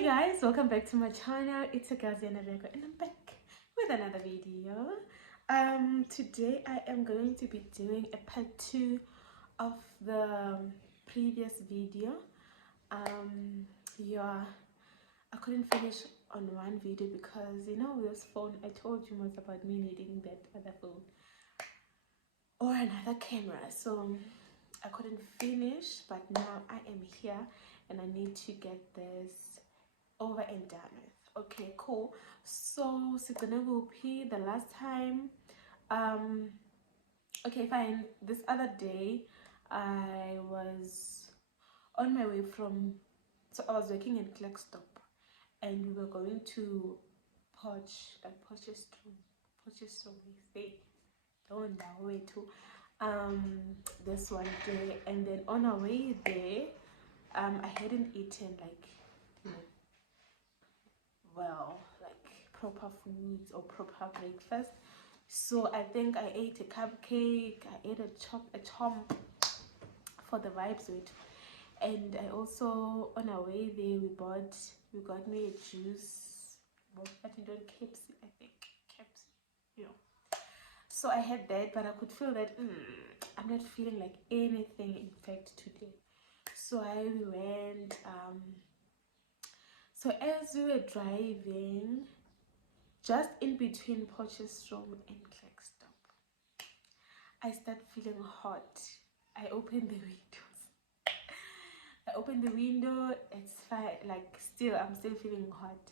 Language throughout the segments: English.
Hey guys, welcome back to my channel. It's a girl Ziana Vega and I'm back with another video. Today I am going to be doing a part 2 of the previous video. Yeah, I couldn't finish on one video because this phone, I told you was about me needing that other phone or another camera, so I couldn't finish, but now I am here and I need to get this over and done with. Okay, cool. So Sigana will be the last time. Okay, fine. This other day I was on my way from, so I was working in Klerksdorp and we were going to Potchefstroom, we say don't way to this one day, and then on our way there I hadn't eaten like like proper foods or proper breakfast. So I think I ate a cupcake, I ate a chomp for the vibes with, and I also on our way there we got me a juice. But you don't Pepsi, I think Pepsi. So I had that, but I could feel that I'm not feeling like anything in fact today. So I went so as we were driving, just in between Potchefstroom and Klerksdorp, I started feeling hot. I opened the windows. It's fine. Like I'm still feeling hot.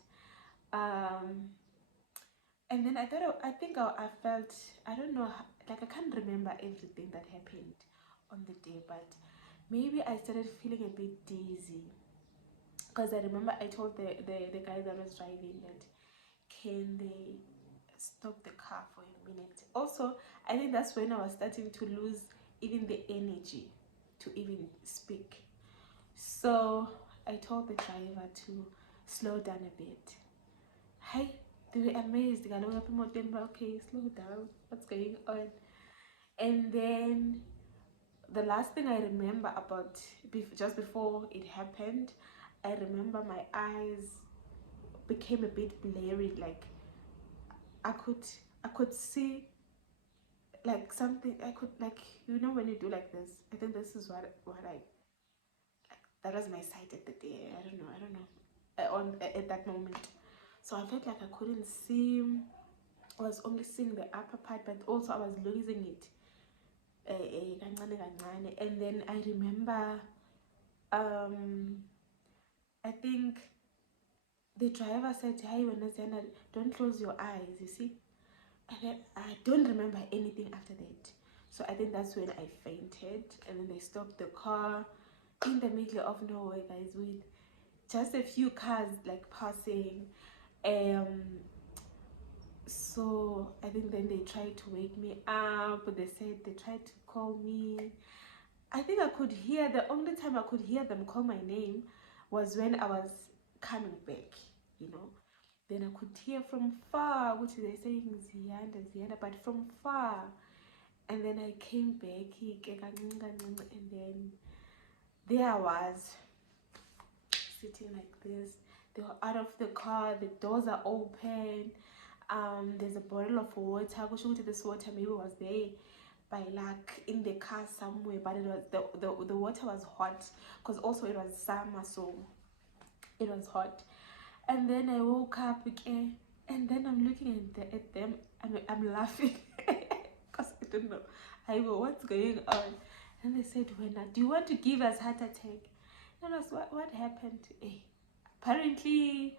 And then I felt, I don't know, like I can't remember everything that happened on the day, but maybe I started feeling a bit dizzy. Because I remember I told the guy that was driving that, can they stop the car for a minute? Also, I think that's when I was starting to lose even the energy to even speak. So I told the driver to slow down a bit. Hey, they were amazed. Okay, slow down. What's going on? And then the last thing I remember about just before it happened, I remember my eyes became a bit blurry. Like I could see like something. I could, like, when you do like this. I think this is what I like. That was my sight at the day. I don't know. At that moment, so I felt like I couldn't see. I was only seeing the upper part, but also I was losing it. And then I remember, I think the driver said, "Hey, Ziana, don't close your eyes." You see, and then I don't remember anything after that. So I think that's when I fainted, and then they stopped the car in the middle of nowhere, guys, with just a few cars like passing. So I think then they tried to wake me up. They said they tried to call me. I think I could hear, the only time I could hear them call my name was when I was coming back, Then I could hear from far, which they're saying Zianda, but from far. And then I came back, and then there I was, sitting like this. They were out of the car, the doors are open. There's a bottle of water. This water maybe was there by luck in the car somewhere, but it was the water was hot because also it was summer, so it was hot. And then I woke up again, and then I'm looking at them, and I'm laughing because I don't know. I go, what's going on? And they said, "Wena, do you want to give us heart attack?" And I was, what happened? Apparently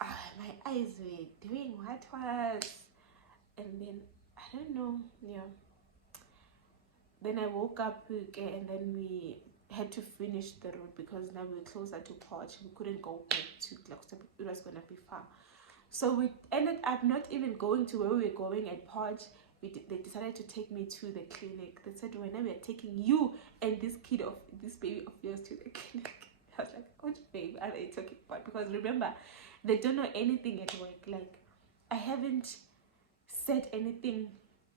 my eyes were doing what was, and then I don't know. Then I woke up again, and then we had to finish the road because now we were closer to Potch. We couldn't go back to Klerksdorp. It was gonna be far. So we ended up not even going to where we were going at Potch. They decided to take me to the clinic. They said, "Whenever we are taking you and this baby of yours to the clinic." I was like, "What baby are they talking about?" Because remember, they don't know anything at work. Like, I haven't said anything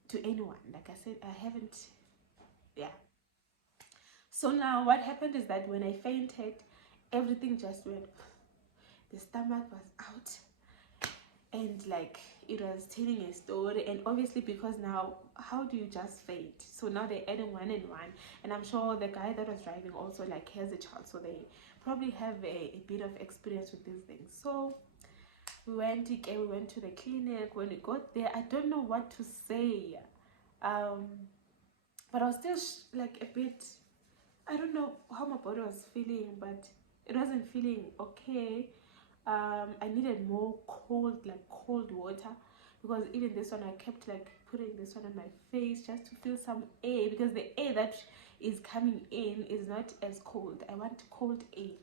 to anyone. Like I said, I haven't. Yeah. So now what happened is that when I fainted, everything just went. the stomach was out, and like it was telling a story. And obviously, because now how do you just faint? So now they're adding one and one, and I'm sure the guy that was driving also like has a child, so they probably have a bit of experience with these things. So we went to the clinic. When we got there, I don't know what to say, but I was still like a bit, I don't know how my body was feeling, but it wasn't feeling okay. I needed more cold water, because even this one I kept like putting this one on my face just to feel some air, because the air that is coming in is not as cold. I want cold air.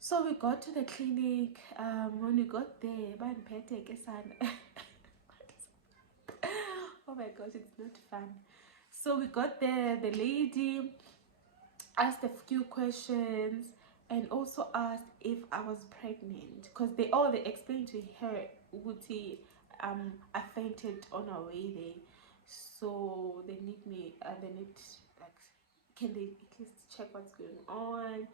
So we got to the clinic. When we got there, oh my gosh, it's not fun. So we got there, the lady asked a few questions and also asked if I was pregnant, because they explained to her Uguti, I fainted on our way there, so they need like, can they at least check what's going on.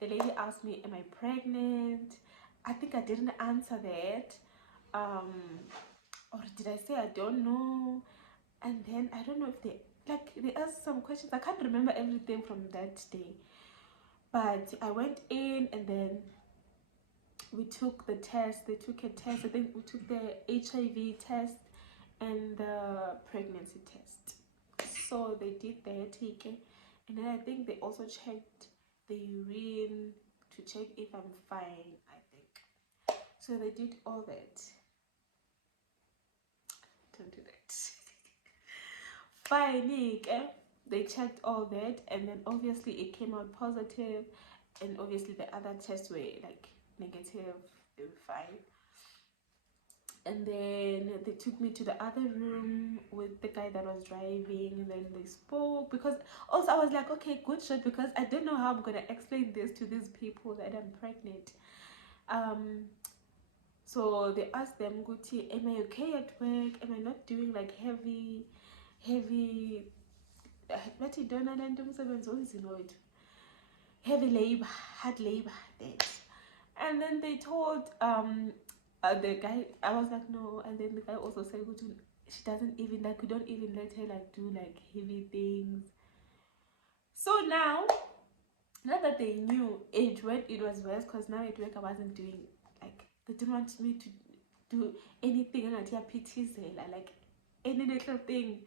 The lady asked me, am I pregnant? I think I didn't answer that, or did I say I don't know? And then I don't know if they asked some questions. I can't remember everything from that day, but I went in and then we took the test. They took a test. I think we took the HIV test and the pregnancy test. So they did their ticket, and then I think they also checked the urine to check if I'm fine, I think. So they did all that. Don't do that. Fine, they checked all that, and then obviously it came out positive, and obviously the other tests were like negative. They were fine. And then they took me to the other room with the guy that was driving, and then they spoke, because also I was like, okay, good shot, because I don't know how I'm gonna explain this to these people that I'm pregnant. So they asked them, Guti, am I okay at work? Am I not doing like heavy heavy labor, hard labor, that. And then they told the guy, I was like, no. And then the guy also said, she doesn't even like, we don't even let her like do like heavy things. So now that they knew it was worse, because now at work I wasn't doing like, they didn't want me to do anything like any little thing.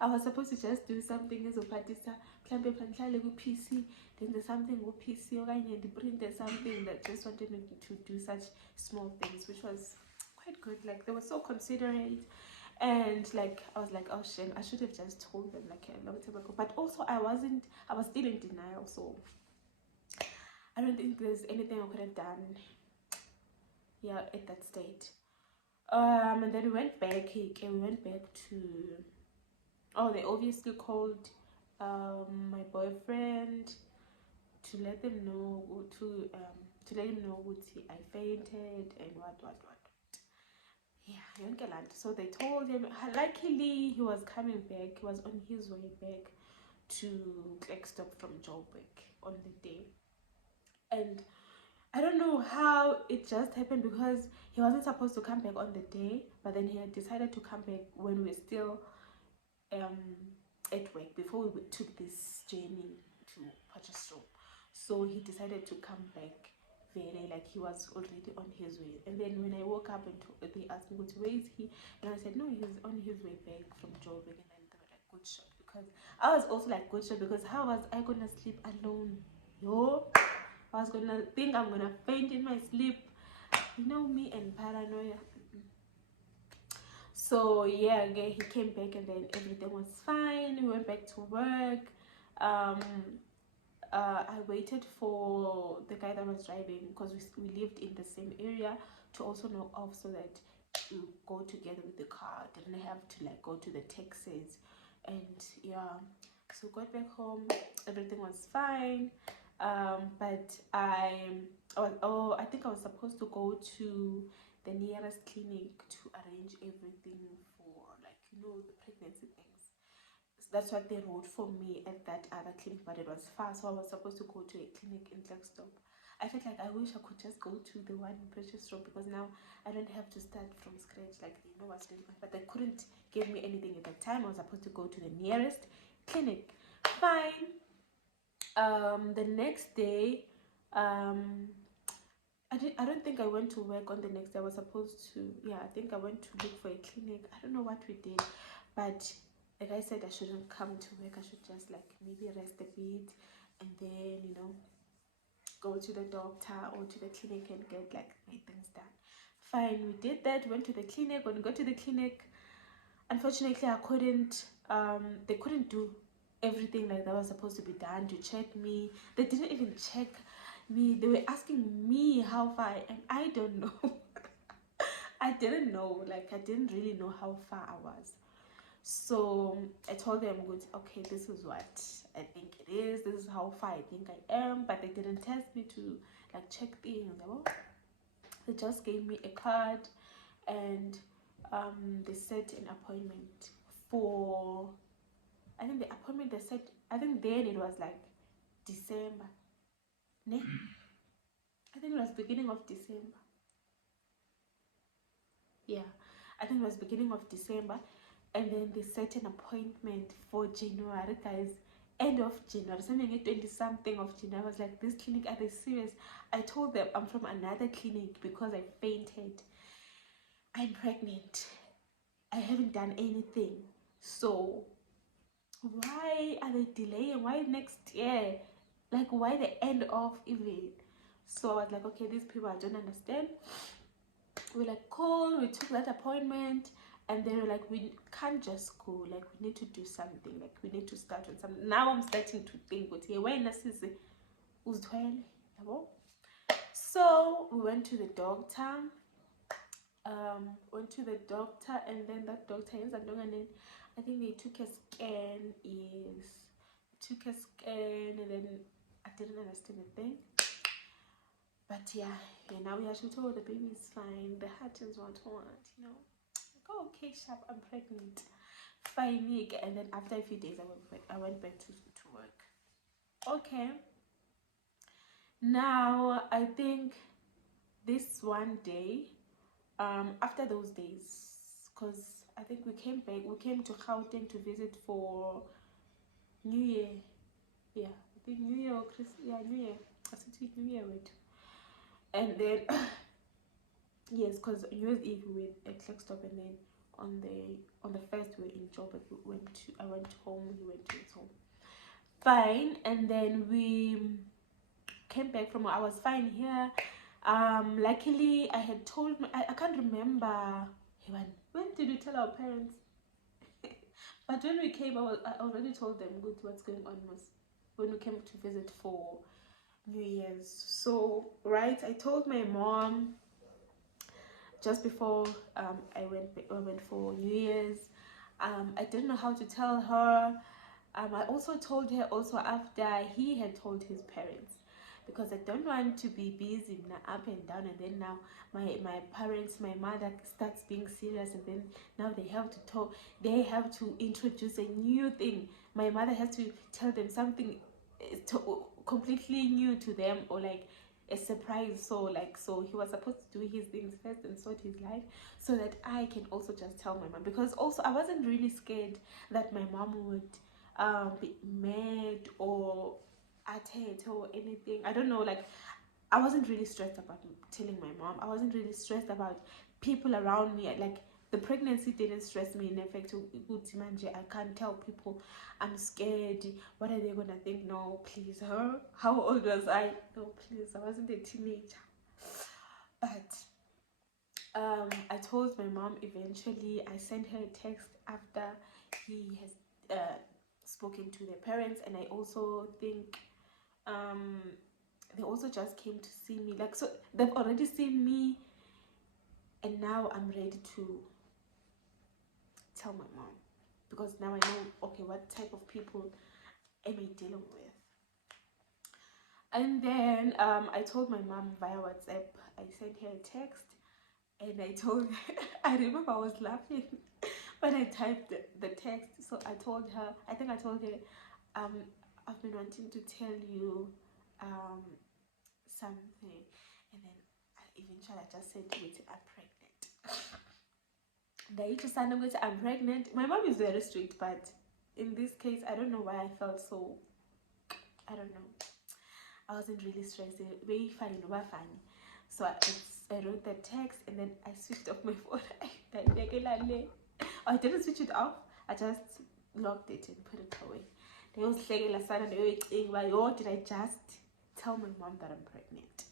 I was supposed to just do something as a practice, PC, then there's something with PC, or there's something that just wanted me to do such small things, which was quite good. Like they were so considerate, and like I was like, oh shame, I should have just told them like a long time ago. But also I was still in denial, so I don't think there's anything I could have done, yeah, at that state. And then we went back to, oh, they obviously called my boyfriend to let them know, to let him know what I fainted and what. Yeah, so they told him. Luckily, he was coming back. He was on his way back to Klerksdorp from Joburg on the day, and I don't know how it just happened, because he wasn't supposed to come back on the day, but then he had decided to come back when we were still at work, before we took this journey to Potchefstroom. So he decided to come back very, like he was already on his way. And then when I woke up and they asked me, where is he? And I said, no, he was on his way back from Joburg. And then they were like, good shot, because I was also like, good shot, because how was I gonna sleep alone? Yo, I was gonna think I'm gonna faint in my sleep. You know me and paranoia. So yeah, again, he came back, and then everything was fine. We went back to work. I waited for the guy that was driving, because we lived in the same area, to also knock off, so that we go together with the car. Didn't have to like go to the taxis. And yeah, so got back home, everything was fine. But I think I was supposed to go to the nearest clinic to arrange everything for, like, the pregnancy things. So that's what they wrote for me at that other clinic, but it was far, so I was supposed to go to a clinic in Klerksdorp. I felt like I wish I could just go to the one in Precious Road, because now I don't have to start from scratch, like they know what's going on. But they couldn't give me anything at that time. I was supposed to go to the nearest clinic. Fine. The next day, I don't think I went to work on the next day. I was supposed to, yeah, I think I went to look for a clinic. I don't know what we did, but like I said, I shouldn't come to work. I should just like maybe rest a bit and then, you know, go to the doctor or to the clinic and get like my things done. Fine, we did that, went to the clinic. When we got to the clinic, unfortunately I couldn't, they couldn't do everything like that was supposed to be done to check me. They didn't even check me. They were asking me how far I am. I don't know. I didn't know, like I didn't really know how far I was. So I told them, good, okay, this is what I think it is, this is how far I think I am. But they didn't test me to like check things. They just gave me a card, and they set an appointment for, I think the appointment they set, I think then it was like December, ne? I think it was beginning of December. Yeah, I think it was beginning of December. And then they set an appointment for January, guys. End of January, something like 20 something of January. I was like, this clinic, are they serious? I told them I'm from another clinic because I fainted. I'm pregnant. I haven't done anything. So why are they delaying? Why next year? Like, why the end of even? So I was like, okay, these people, I don't understand. We like cool, we took that appointment, and then we're like, we can't just go, like we need to do something, like we need to start on something. Now I'm starting to think, okay, when so we went to the doctor, and then that doctor is, I think they took a scan, and then I didn't understand a thing. But yeah, now we actually told the baby is fine, the heart is what, you know. Like, oh, okay, sharp, I'm pregnant. Fine, and then after a few days, I went back to work. Okay. Now I think this one day, after those days, because I think we came to Gauteng to visit for New Year. Yeah, I think New Year or Christmas. Yeah, New Year. I said New Year, wait. And then yes, because New Year's Eve we were at Flagstop, and then on the first we were in Joburg. I went home. He went to his home. Fine, and then we came back from. I was fine here. Luckily, I had told I can't remember. When did we tell our parents? But when we came, I already told them good what's going on was when we came to visit for New Year's. So right, I told my mom just before I went for New Year's. I didn't know how to tell her. I also told her also after he had told his parents, because I don't want to be busy up and down, and then now my parents, my mother starts being serious, and then now they have to introduce a new thing. My mother has to tell them something completely new to them, or like a surprise. So he was supposed to do his things first and sort his life, so that I can also just tell my mom, because also I wasn't really scared that my mom would be mad or at it or anything. I don't know, like I wasn't really stressed about telling my mom. I wasn't really stressed about people around me. Like the pregnancy didn't stress me in effect. I can't tell people I'm scared. What are they gonna think? No, please. How old was I? No, please. I wasn't a teenager. But I told my mom eventually. I sent her a text after he has spoken to their parents, and I also think they also just came to see me, like, so they've already seen me, and now I'm ready to tell my mom, because now I know, okay, what type of people am I dealing with. And then I told my mom via WhatsApp. I sent her a text, and I told her, I remember I was laughing when I typed the text. So I told her, I've been wanting to tell you something, and then eventually I just said to it, I'm pregnant. I'm pregnant. My mom is very strict, but in this case, I don't know why I felt so. I don't know. I wasn't really stressed. Very funny, no funny. So I wrote the text and then I switched off my phone. I didn't switch it off. I just locked it and put it away. They was saying last Saturday, did I just tell my mom that I'm pregnant?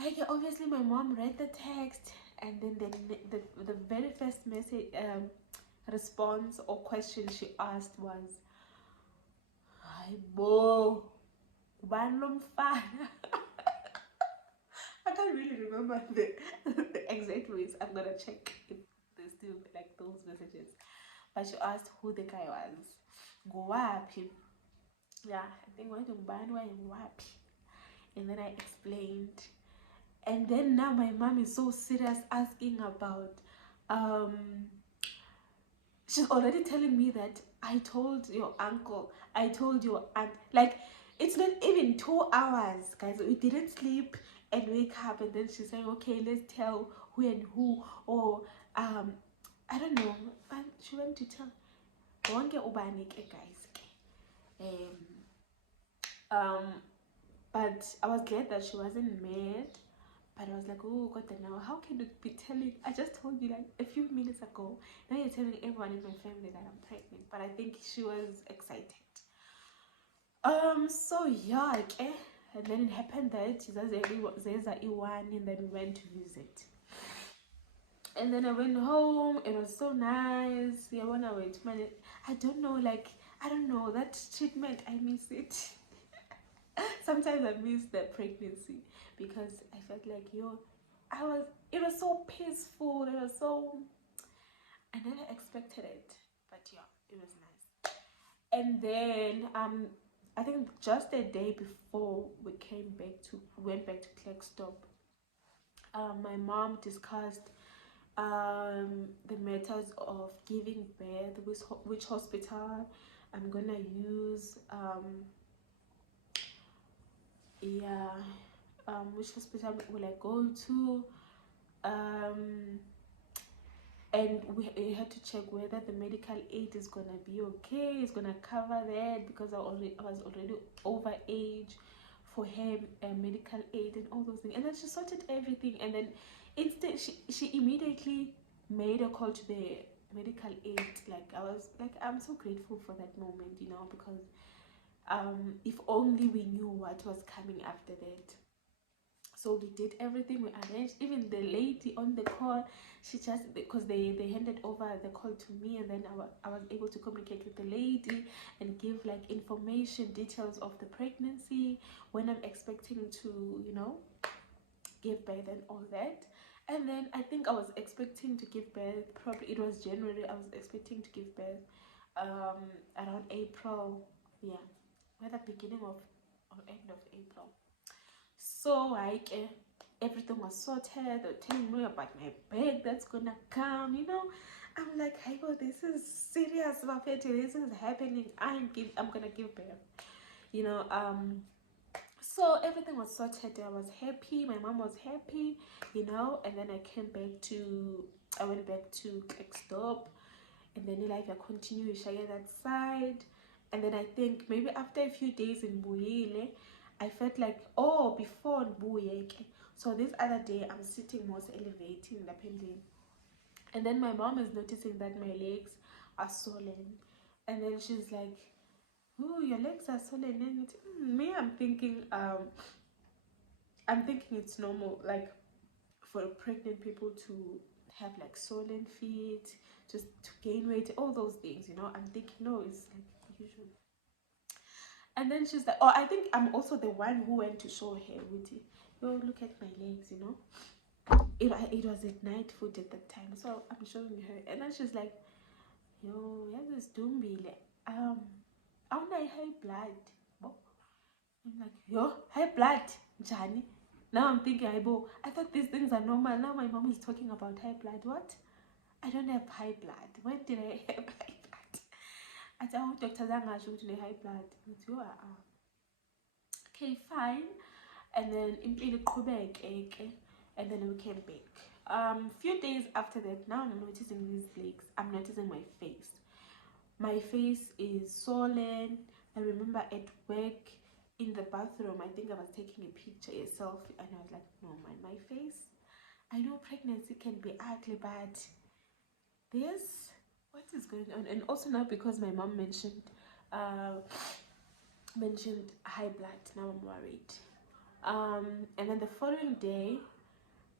Okay, obviously my mom read the text, and then the very first message response or question she asked was, "Hi, Bo, I can't really remember the exact words. I'm gonna check if there's still like those messages. But she asked who the guy was. Nguwapi. Yeah, I think went to Nguwapi. And then I explained. And then now my mom is so serious asking about she's already telling me that I told your uncle, I told your aunt. Like, it's not even 2 hours, guys. We didn't sleep and wake up, and then she's saying, okay, let's tell who and who, or I don't know. And she went to tell wonke ubani ke, guys. But I was glad that she wasn't mad. But I was like, oh God, now how can you be telling? I just told you like a few minutes ago. Now you're telling everyone in my family that I'm pregnant. But I think she was excited. So yeah, okay. And then it happened that there's a Iwan, and then we went to visit. And then I went home. It was so nice. Yeah, when I went, man, I don't know, like I don't know that treatment. I miss it. Sometimes I miss the pregnancy because I felt like it was so peaceful. It was so, I never expected it, but yeah, it was nice. And then I think just a day before we went back to Klerksdorp, my mom discussed the matters of giving birth, which hospital I'm gonna use, which hospital will I go to, and we had to check whether the medical aid is gonna be okay, it's gonna cover that, because I was already over age for her medical aid and all those things. And then she sorted everything, and then instead she immediately made a call to the medical aid. Like I was like, I'm so grateful for that moment, you know, because if only we knew what was coming after that. So we did everything, we arranged. Even the lady on the call, she just, because they handed over the call to me, and then I was able to communicate with the lady and give like information, details of the pregnancy, when I'm expecting to, you know, give birth and all that. And then I think I was expecting to give birth, probably it was January. I was expecting to give birth around April, yeah, whether beginning of or end of April. So like everything was sorted. They're telling me about my bag that's gonna come, you know. I'm like, hey, well, this is serious, Mafeti. This is happening. I'm gonna give birth, you know. So everything was sorted. I was happy, my mom was happy, you know. And then I went back to Klerksdorp, and then like I continued to share that side. And then I think maybe after a few days in Mbuyile, I felt like, oh, before Mbuyeke. So this other day I'm sitting most elevating the pending. And then my mom is noticing that my legs are swollen. And then she's like, oh, your legs are swollen. And me, I'm thinking it's normal, like for pregnant people to have like swollen feet, just to gain weight, all those things, you know. I'm thinking, no, it's like usual. And then she's like, oh, I think I'm also the one who went to show her with it. Yo, look at my legs, you know. It was at night food at that time, so I'm showing her. And then she's like, yo, yeah, this dumbile. I want high blood. I'm like, yo, high blood, Johnny. Now I'm thinking, I thought these things are normal. Now my mom is talking about high blood. What? I don't have high blood. When did I have high blood? I tell Dr. Zanga to high blood. Okay, fine. and then and then we came back. Few days after that, now I'm noticing these legs, I'm noticing my face is swollen. I remember at work in the bathroom, I think I was taking a picture, a selfie, and I was like, no, my face, I know pregnancy can be ugly, but this, what is going on? And also now, because my mom mentioned high blood, now I'm worried. And then the following day,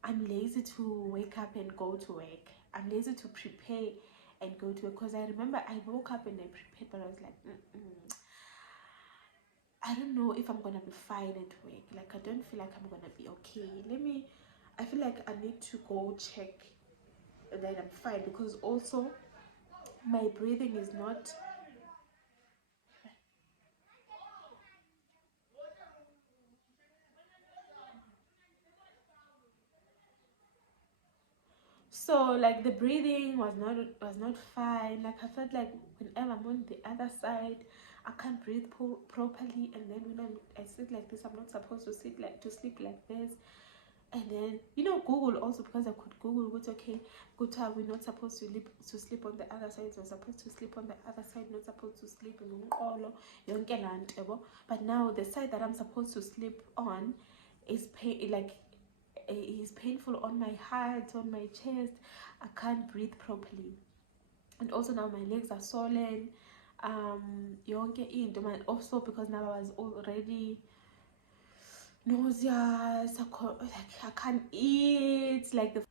I'm lazy to wake up and go to work. I'm lazy to prepare and go to work, because I remember I woke up and I prepared, but I was like, I don't know if I'm gonna be fine at work. Like, I don't feel like I'm gonna be okay. I feel like I need to go check that I'm fine, because also my breathing is not. So like the breathing was not fine. Like I felt like whenever I'm on the other side, I can't breathe properly. And then when I sit like this, I'm not supposed to sleep like this. And then Google also, because I could Google what's okay. Good, we're not supposed to sleep on the other side. We're supposed to sleep on the other side. Not supposed to sleep in umqolo yonke laa nto. But now the side that I'm supposed to sleep on is painful on my heart, on my chest. I can't breathe properly, and also now my legs are swollen. Yonke into man. Also because now I was already nauseous. I can't eat. Like the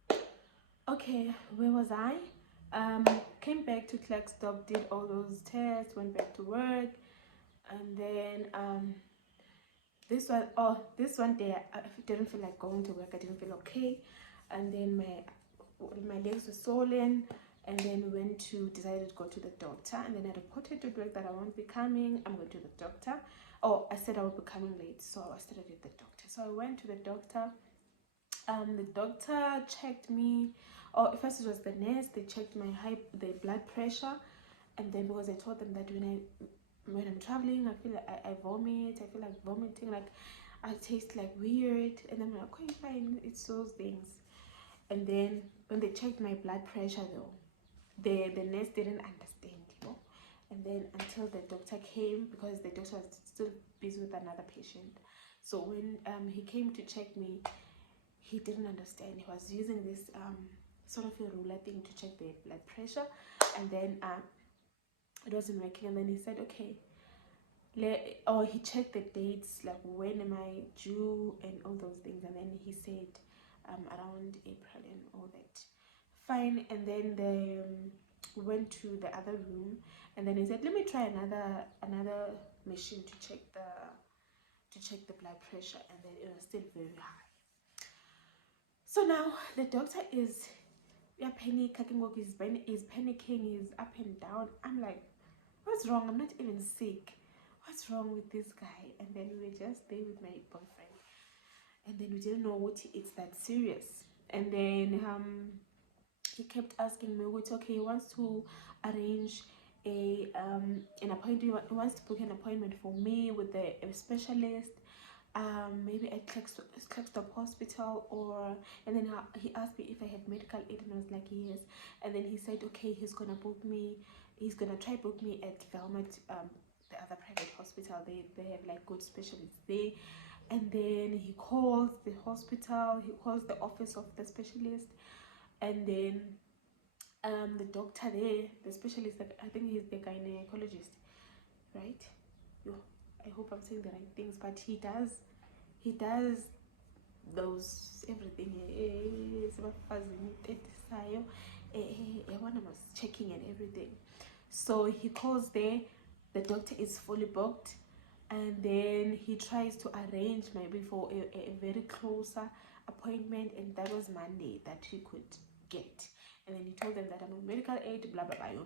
okay, where was I? Came back to Klerksdorp, did all those tests, went back to work, and then this one day I didn't feel like going to work. I didn't feel okay, and then my legs were swollen, and then we decided to go to the doctor, and then I reported to work that I won't be coming. I'm going to the doctor. Oh, I said I would be coming late, so I started with the doctor. So I went to the doctor. The doctor checked me. Oh, first it was the nurse. They checked the blood pressure, and then because I told them that when I'm traveling, I feel like I vomit. I feel like vomiting. Like I taste like weird, and then I'm like, okay, fine. It's those things. And then when they checked my blood pressure, though, the nurse didn't understand, And then until the doctor came, because the doctor was still busy with another patient. So when he came to check me, he didn't understand. He was using this sort of a ruler thing to check the blood pressure, and then it wasn't working. And then he said, okay, he checked the dates, like when am I due and all those things, and then he said around April and all that. Fine. And then they went to the other room, and then he said, let me try another machine to check the blood pressure, and then it was still very high. So now the doctor is panicking, he's panicking, he's up and down. I'm like, what's wrong? I'm not even sick. What's wrong with this guy? And then we were just there with my boyfriend, and then we didn't know what it's that serious. And then he kept asking me, "It's okay." He wants to arrange an appointment. He wants to book an appointment for me with a specialist. Maybe at Klerksdorp Hospital, and then he asked me if I had medical aid, and I was like, yes. And then he said, okay, he's gonna try book me at Velmet, the other private hospital. They have like good specialists there. And then he calls the hospital, he calls the office of the specialist, and then the doctor there, the specialist, I think he's the gynecologist, right? I hope I'm saying the right things, but he does those everything. One was checking and everything. So he calls there, the doctor is fully booked, and then he tries to arrange maybe for a very closer appointment, and that was Monday that he could get. And then he told them that I'm on medical aid, blah blah blah.